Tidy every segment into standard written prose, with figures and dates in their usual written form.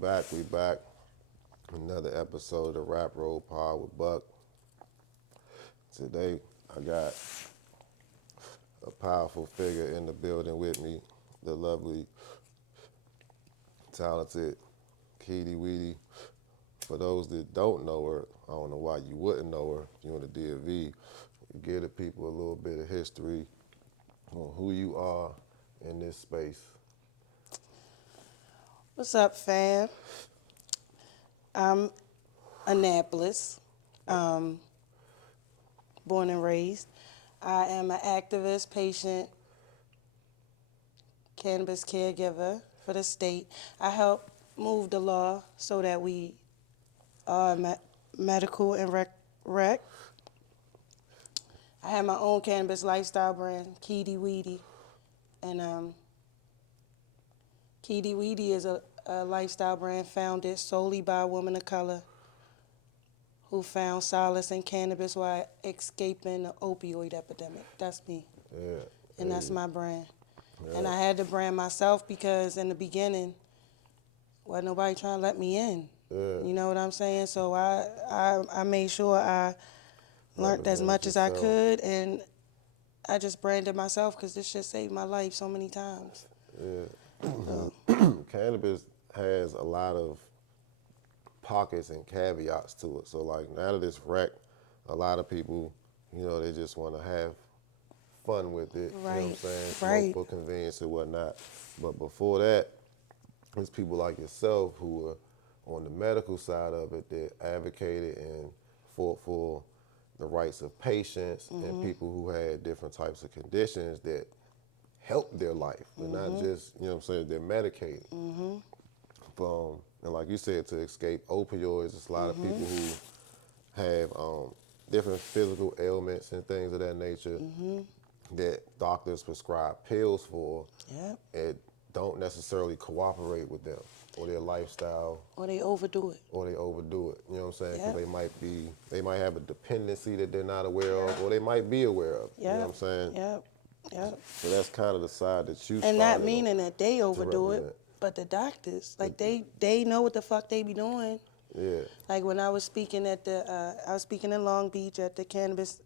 We back. Another episode of the Rap Roll Pod with Buck. Today, I got a powerful figure in the building with me, the lovely, talented Keidy Weedy. For those that don't know her, I don't know why you wouldn't know her. If you're in the DMV, give the people a little bit of history on who you are in this space. What's up, fam? I'm Annapolis, born and raised. I am an activist, patient, cannabis caregiver for the state. I help move the law so that we are medical and rec. I have my own cannabis lifestyle brand, Keidy Weedy, and Keidy Weedy is a lifestyle brand founded solely by a woman of color who found solace in cannabis while escaping the opioid epidemic. That's me. Yeah. And that's my brand. Yeah. And I had to brand myself because in the beginning, wasn't nobody trying to let me in. Yeah. You know what I'm saying? So I made sure I learned as much as I could, and I just branded myself because this shit saved my life so many times. Yeah. Cannabis has a lot of pockets and caveats to it. So like now that it's rec, a lot of people, they just want to have fun with it. Right. You know what I'm saying? Right. Smoke for convenience and whatnot. But before that, there's people like yourself who are on the medical side of it that advocated and fought for the rights of patients and people who had different types of conditions that help their life, and not just, they're medicated. And like you said, to escape opioids, there's a lot of people who have different physical ailments and things of that nature that doctors prescribe pills for and don't necessarily cooperate with them or their lifestyle. Or they overdo it. You know what I'm saying? Because they might have a dependency that they're not aware of, or they might be aware of. You know what I'm saying? Yep. So that's kind of the side that you And not meaning that they overdo represent. it, but the doctors, like they know what the fuck they be doing. Yeah. Like when I was speaking at I was speaking in Long Beach at the Cannabis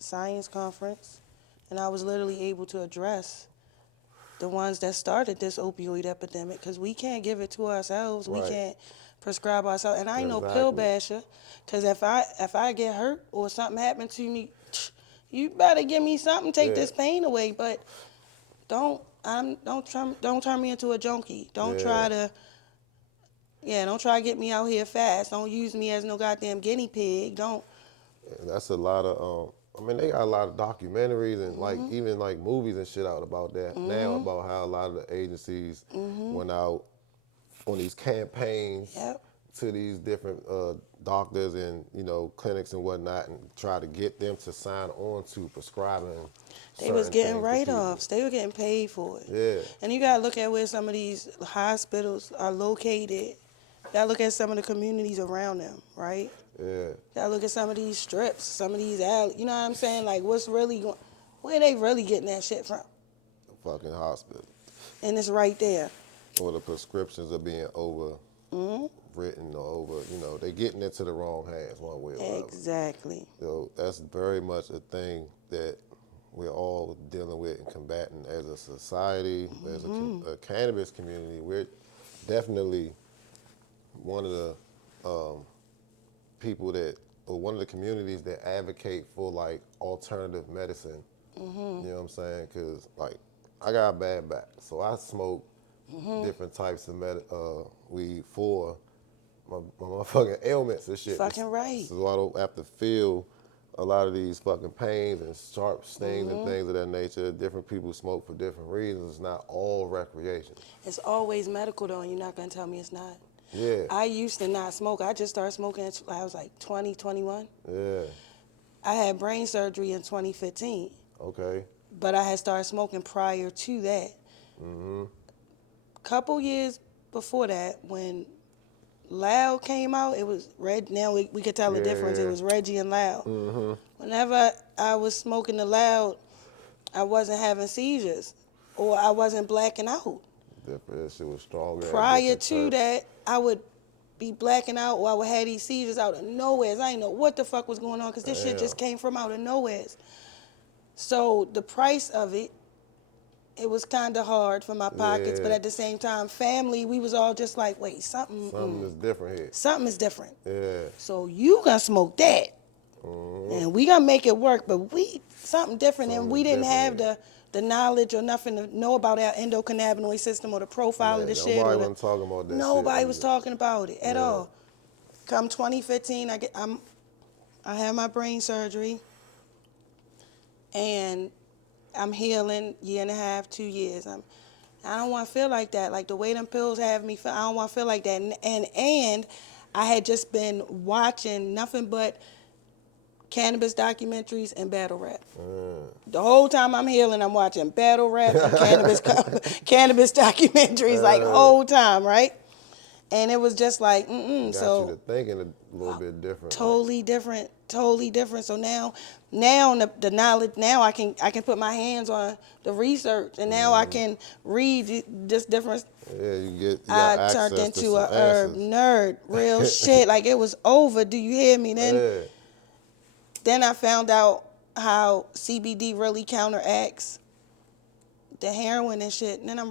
Science Conference, and I was literally able to address the ones that started this opioid epidemic, because we can't give it to ourselves. Right. We can't prescribe ourselves. And I ain't no Exactly. pill basher, because if I get hurt or something happened to me, you better give me something, take this pain away. But don't turn me into a junkie. Don't try to get me out here fast. Don't use me as no goddamn guinea pig. Don't. And that's a lot of they got a lot of documentaries and like even like movies and shit out about that now, about how a lot of the agencies went out on these campaigns to these different doctors and clinics and whatnot, and try to get them to sign on to prescribing. They was getting write-offs. They were getting paid for it. Yeah. And you gotta look at where some of these hospitals are located. You gotta look at some of the communities around them, right? Yeah. You gotta look at some of these strips, some of these alleys. You know what I'm saying? Like, what's really going? Where they really getting that shit from? The fucking hospital. And it's right there. Or the prescriptions are being overwritten or over. They getting into the wrong hands one way or another. Exactly. So that's very much a thing that we're all dealing with and combating as a society, as a cannabis community. We're definitely one of the people or one of the communities that advocate for like alternative medicine. You know what I'm saying? Because like I got a bad back, so I smoke different types of weed for my motherfucking ailments and shit. Fucking right. So I don't have to feel a lot of these fucking pains and sharp stings and things of that nature. Different people smoke for different reasons. It's not all recreation. It's always medical though, and you're not gonna tell me it's not. Yeah. I used to not smoke. I just started smoking I was like 20, 21. Yeah. I had brain surgery in 2015. Okay. But I had started smoking prior to that. Couple years before that, when Loud came out, it was Red. Now we could tell the difference. It was Reggie and Loud. Whenever I was smoking the Loud, I wasn't having seizures, or I wasn't blacking out. That shit was stronger. Prior to that, I would be blacking out, or I would have these seizures out of nowhere. I didn't know what the fuck was going on because this shit just came from out of nowhere. So the price of it was kind of hard for my pockets, but at the same time, family, we was all just like, wait, something is different here. Something is different. Yeah. So you gonna smoke that, and we gonna make it work, but something different, and we didn't have the knowledge or nothing to know about our endocannabinoid system or the profile of the shit. Nobody wasn't talking about that shit. Nobody was talking about it at all. Come 2015, I had my brain surgery, and I'm healing, year and a half, 2 years. I don't want to feel like that. Like the way them pills have me feel, I don't want to feel like that. And I had just been watching nothing but cannabis documentaries and battle rap. The whole time I'm healing, I'm watching battle rap and cannabis documentaries, like whole time, right? And it was just like, Got you to thinking a little bit different. Totally different. So now the knowledge, now I can put my hands on the research, and now I can read just different. Yeah, you I turned into a herb nerd, real shit. Like it was over. Do you hear me? Then I found out how CBD really counteracts the heroin and shit. And then I'm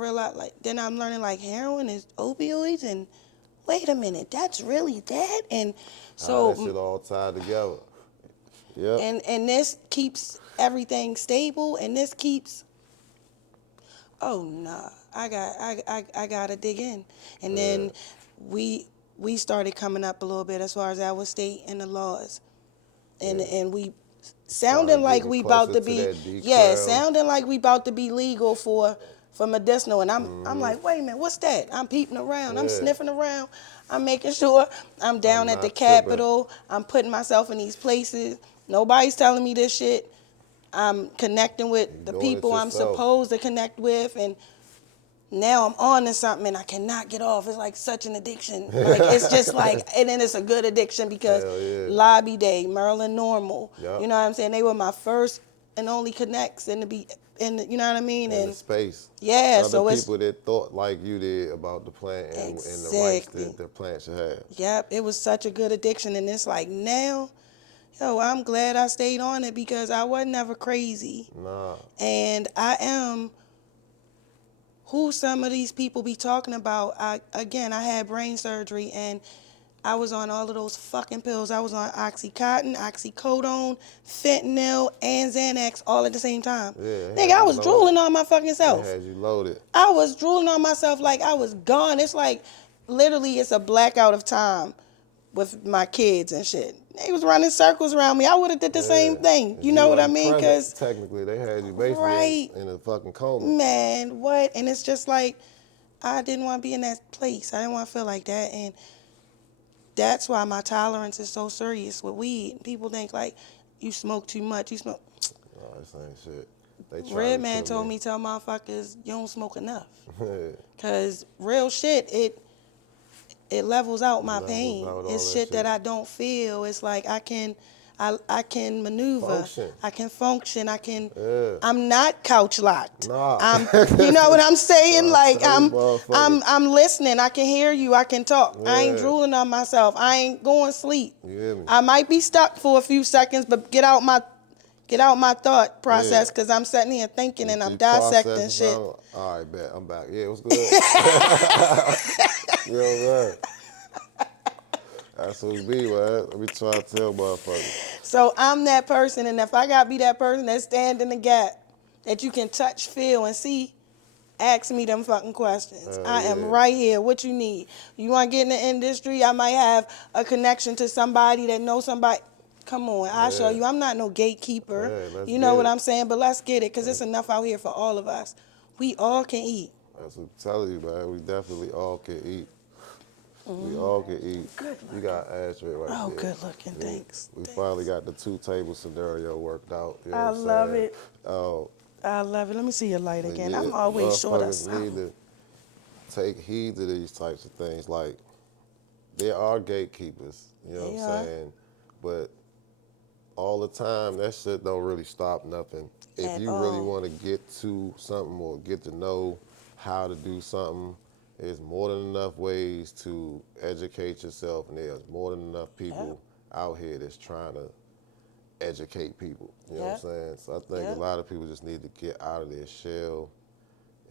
learning like heroin is opioids, and wait a minute, that's really that? And so that shit all tied together. Yep. And this keeps everything stable, and this keeps, oh nah, I gotta dig in. And then we started coming up a little bit as far as our state and the laws. And we sounding like we about to be sounding like we about to be legal for medicinal, and I'm like, wait a minute, what's that? I'm peeping around, I'm sniffing around, I'm making sure I'm down at the Capitol, I'm putting myself in these places. Nobody's telling me this shit. I'm connecting with the people I'm supposed to connect with, and now I'm on to something and I cannot get off. It's like such an addiction. Like it's just like, and then it's a good addiction because Lobby Day, Maryland Normal, you know what I'm saying? They were my first and only connects you know what I mean? In the space. Yeah, other so people that thought like you did about the plant and the rights that the plant should have. Yep, it was such a good addiction, and it's like now, I'm glad I stayed on it because I was never crazy. Nah. And I am who some of these people be talking about. I had brain surgery, and I was on all of those fucking pills. I was on Oxycontin, oxycodone, fentanyl, and Xanax all at the same time. Yeah, nigga, I was drooling on my fucking self. They had you loaded. I was drooling on myself like I was gone. It's like, literally, it's a blackout of time with my kids and shit. They was running circles around me. I would have did the same thing. You know what I mean? Because technically, they had you basically in a fucking coma. Man, what? And it's just like, I didn't want to be in that place. I didn't want to feel like that. And that's why my tolerance is so serious with weed. People think like, you smoke too much. You smoke. No, this ain't shit. Red Man told me, tell motherfuckers, you don't smoke enough. Because real shit, it levels out my pain. It's shit that I don't feel. It's like I can maneuver. Function. I can function. I'm not couch locked. Nah. You know what I'm saying? Like I'm listening. I can hear you. I can talk. I ain't drooling on myself. I ain't going to sleep. You hear me? I might be stuck for a few seconds, but get out my thought process, because I'm sitting here thinking and I'm dissecting shit. All right, bet. I'm back. Yeah, what's good? Right. That's what it be, man. Let me try to tell motherfuckers. So I'm that person, and if I gotta be that person that stand in the gap, that you can touch, feel, and see, ask me them fucking questions. I am right here. What you need? You want to get in the industry? I might have a connection to somebody that knows somebody. Come on, I'll show you. I'm not no gatekeeper. You know what I'm saying? But let's get it, because it's enough out here for all of us. We all can eat. That's what I'm telling you, man. We definitely all can eat. We all can eat. Good looking. You got ashtray right there. Oh, good looking. Thanks. We finally got the 2-table scenario worked out. You know I love it. Oh. I love it. Let me see your light again. I'm always short of something. Need to take heed to these types of things. Like, there are gatekeepers, you know what I'm saying? But all the time, that shit don't really stop nothing. If you really want to get to something or get to know how to do something, there's more than enough ways to educate yourself, and there's more than enough people out here that's trying to educate people. You know what I'm saying? So I think a lot of people just need to get out of their shell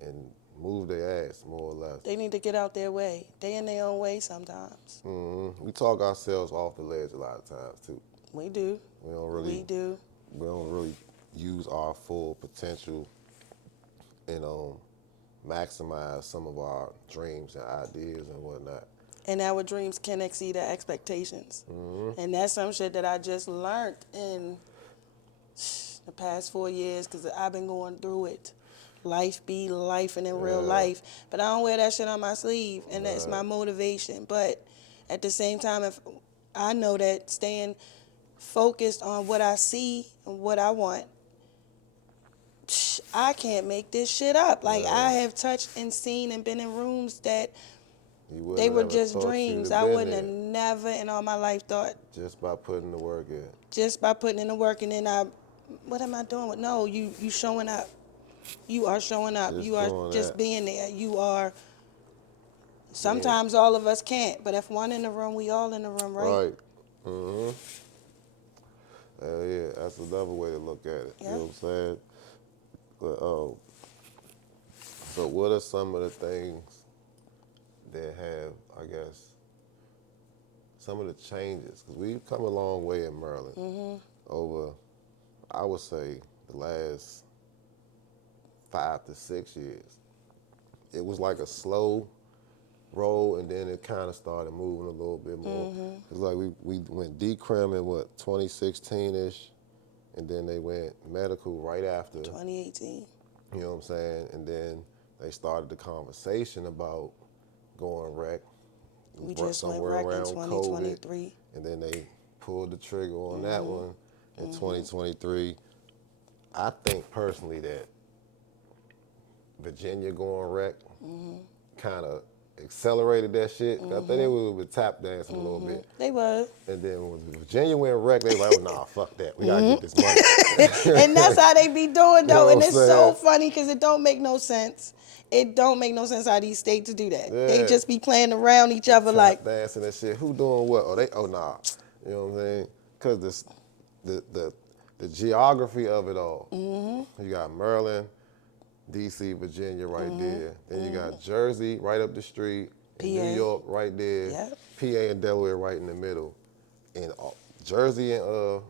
and move their ass, more or less. They need to get out their way. They in their own way sometimes. We talk ourselves off the ledge a lot of times too. We do. We don't really. We do. We don't really use our full potential and maximize some of our dreams and ideas and whatnot. And our dreams can exceed our expectations. And that's some shit that I just learned in the past 4 years, because I've been going through it. Life be life and in real life. But I don't wear that shit on my sleeve, and that's my motivation. But at the same time, if I know that staying focused on what I see and what I want, I can't make this shit up. Like, I have touched and seen and been in rooms that they were just dreams. I wouldn't have never in all my life thought. Just by putting the work in. Just by putting in the work, and then what am I doing with? No, you showing up. You are showing up. You are just being there. You are. Sometimes all of us can't, but if one in the room, we all in the room, right? Right. Hell yeah, that's another way to look at it. You know what I'm saying? But so what are some of the things that have, I guess, some of the changes? Because we've come a long way in Maryland over, I would say, the last 5 to 6 years. It was like a slow roll, and then it kind of started moving a little bit more. It's like we went decrim in 2016-ish, and then they went medical right after. 2018. You know what I'm saying? And then they started the conversation about going rec. We just went rec in 2023. COVID, and then they pulled the trigger on that one in 2023. I think personally that Virginia going rec kind of accelerated that shit. I think they were tap dancing a little bit. They were. And then when Virginia went rec, they were like, oh, nah, fuck that. We got to get this money. And that's how they be doing, though. You know And what it's I'm so saying? funny because it don't make no sense. It don't make no sense how these states do that. Yeah. They just be playing around each other like. Dancing and shit. Who doing what? Oh, nah. You know what I'm saying? Because the geography of it all. You got Maryland, D.C., Virginia right there. Then you got Jersey right up the street. And New York right there. Yep. PA and Delaware right in the middle. And Jersey and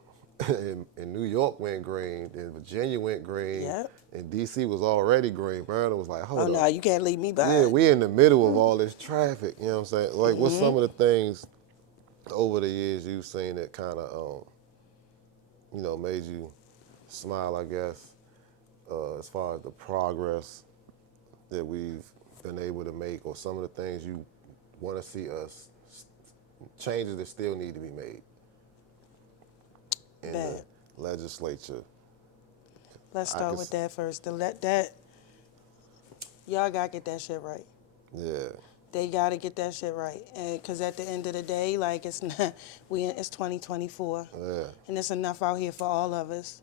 and New York went green. Then Virginia went green. Yep. And D.C. was already green. Maryland was like, hold up. Oh, no, you can't leave me behind. Yeah, we in the middle of all this traffic. You know what I'm saying? Like, what's some of the things over the years you've seen that kind of, made you smile, I guess, as far as the progress that we've been able to make, or some of the things you want to see us, changes that still need to be made in the legislature? Let's start with that first. Y'all got to get that shit right. Yeah. They got to get that shit right. Because at the end of the day, like, it's not, it's 2024. Yeah. And it's enough out here for all of us.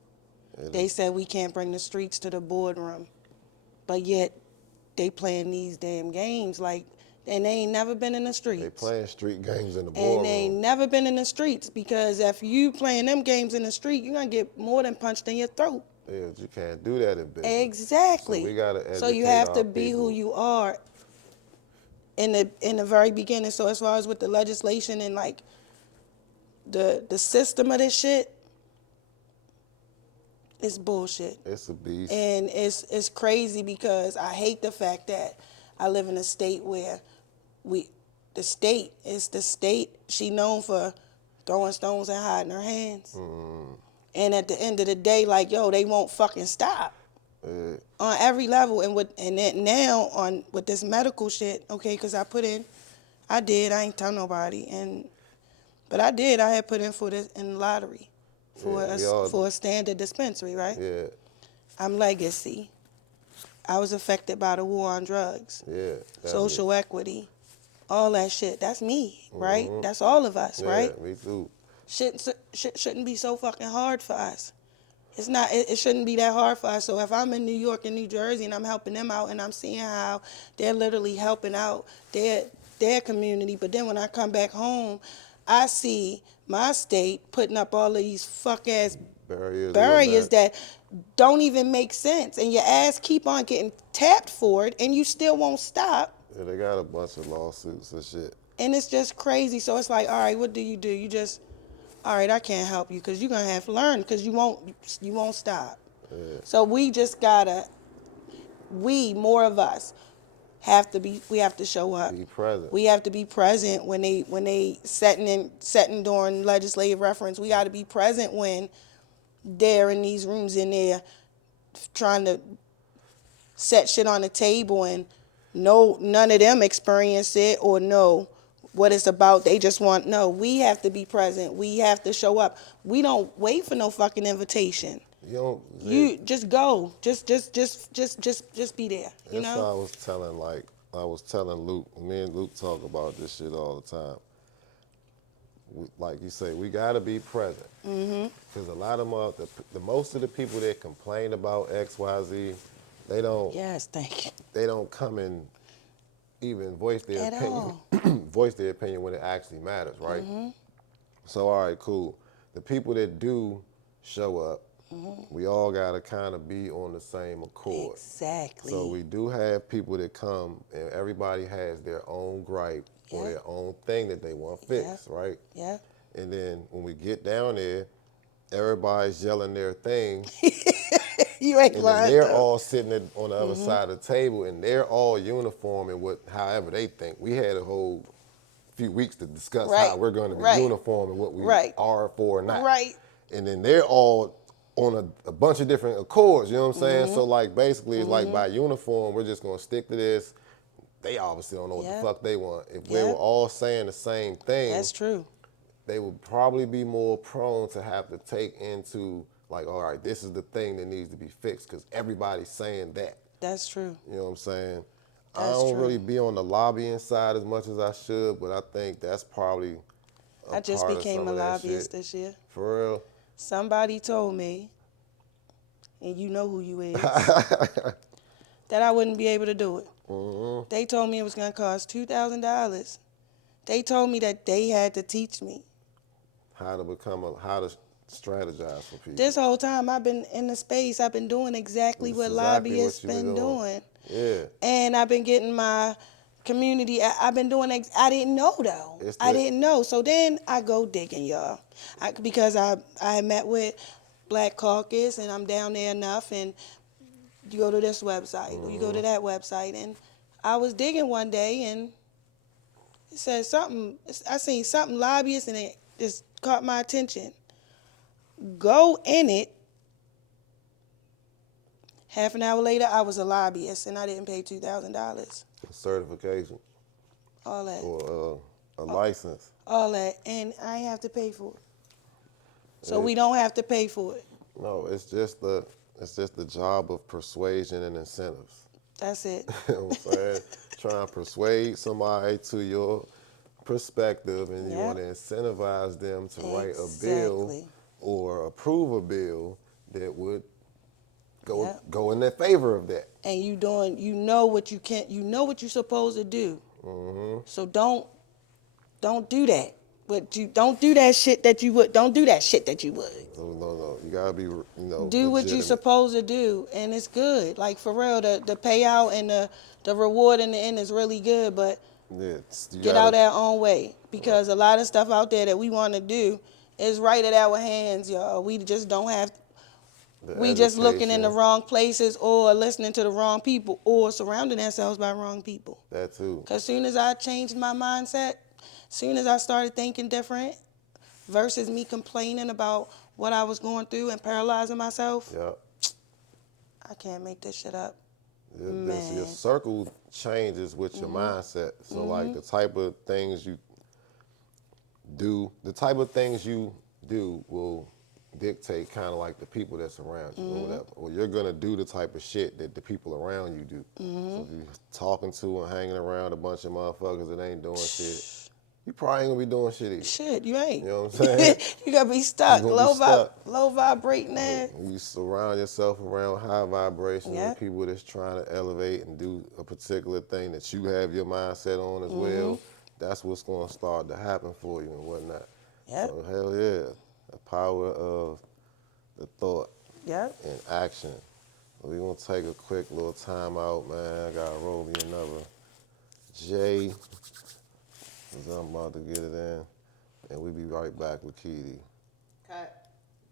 They said we can't bring the streets to the boardroom. But yet, they playing these damn games, like, and they ain't never been in the streets. They playing street games in the boardroom. And they ain't never been in the streets, because if you playing them games in the street, you're going to get more than punched in your throat. Yeah, you can't do that in business. Exactly. So we gotta educate. So you have to be people. who you are in the very beginning. So as far as with the legislation and like the system of this shit, it's bullshit. It's a beast. And it's crazy, because I hate the fact that I live in a state where the state, she known for throwing stones and hiding her hands. And at the end of the day, like, yo, they won't fucking stop. On every level. And then now with this medical shit, okay, because I ain't tell nobody, but I had put in for this in the lottery for a standard dispensary, right? Yeah. I'm legacy. I was affected by the war on drugs. Yeah. Social equity, all that shit. That's me, right? That's all of us, right? Yeah, me too. Shit shouldn't be so fucking hard for us. It's not. It shouldn't be that hard for us. So if I'm in New York and New Jersey and I'm helping them out and I'm seeing how they're literally helping out their community, but then when I come back home, I see my state putting up all of these fuck ass Barriers or barriers whatnot. that don't even make sense, and your ass keep on getting tapped for it, and you still won't stop. Yeah, they got a bunch of lawsuits and shit. And it's just crazy. So it's like, all right, what do? You just, all right, I can't help you because you're gonna have to learn because you won't stop. Yeah. So we just gotta, more of us we have to show up. Be present. We have to be present when they setting during legislative reference. We got to be present when they're in these rooms in there trying to set shit on the table and none of them experience it or know what it's about. They just want we have to be present. We have to show up. We don't wait for no fucking invitation. You don't. You just go. Just be there. You That's know? why I was telling Luke. Me and Luke talk about this shit all the time. Like you say, we gotta be present. Because a lot of the most of the people that complain about X, Y, Z, they don't. Yes, thank you. They don't come and even voice their At opinion. all. Voice their opinion when it actually matters, right? So all right, cool. The people that do show up, we all gotta kind of be on the same accord. Exactly. So we do have people that come, and everybody has their own gripe or Yeah. their own thing that they want fixed, right? Yeah. And then when we get down there, everybody's yelling their thing, You ain't and then lying. they're though. all sitting on the other side of the table, and they're all uniform in however they think. We had a whole few weeks to discuss Right. how we're going to be Right. uniform in what we Right. are for or not. Right. And then they're all on a bunch of different accords, you know what I'm saying? So like basically it's like by uniform, we're just gonna stick to this. They obviously don't know what Yeah. the fuck they want. If Yeah. they were all saying the same thing, That's true. they would probably be more prone to have to take into like, all right, this is the thing that needs to be fixed because everybody's saying that. That's true. You know what I'm saying? I That's don't true. really be on the lobbying side as much as I should, but I think that's probably I just part of became some a of that lobbyist shit. this year. For real? Somebody told me, and you know who you is, that I wouldn't be able to do it. They told me it was going to cost $2,000. They told me that they had to teach me. How to strategize for people. This whole time I've been in the space, I've been doing exactly That's what exactly lobbyists what you been been doing. Yeah. And I've been getting my community, I've been doing, I didn't know though. I didn't know. So then I go digging, y'all. Because I had met with Black Caucus and I'm down there enough, and you go to this website or you go to that website, and I was digging one day and it said something, I seen something lobbyist and it just caught my attention. Go in it. Half an hour later, I was a lobbyist and I didn't pay $2,000. Certification All that. or a license. All that. And I ain't have to pay for it. So we don't have to pay for it. No, it's just the job of persuasion and incentives. That's it. You know what I'm saying? Trying to persuade somebody to your perspective, and you want to incentivize them to write a bill or approve a bill that would go in their favor of that. And you know what you're supposed to do. So don't do that. But you don't do that shit that you would. Don't do that shit that you would. No. You gotta be, Do what you're supposed to do, and it's good. Like for real, the payout and the reward in the end is really good. But get out our own way, because a lot of stuff out there that we want to do is right at our hands, y'all. We just don't have. We just looking in the wrong places, or listening to the wrong people, or surrounding ourselves by wrong people. That too. Because soon as I changed my mindset, soon as I started thinking different, versus me complaining about what I was going through and paralyzing myself, I can't make this shit up. Your circle changes with your mindset. So like the type of things you do will dictate kind of like the people that's around you or whatever. Or you're gonna do the type of shit that the people around you do. So if you're talking to and hanging around a bunch of motherfuckers that ain't doing shit, you probably ain't gonna be doing shit either. Shit, you ain't. You know what I'm saying? You gotta be stuck. You gonna be stuck. Low vibrating ass. You surround yourself around high vibrations Yeah. and people that's trying to elevate and do a particular thing that you have your mindset on as well. That's what's gonna start to happen for you and whatnot. Yep. So hell yeah, the power of the thought Yep. and action. We're gonna take a quick little time out, man. I gotta roll me another J, cause I'm about to get it in. And we'll be right back with Keidy. Cut.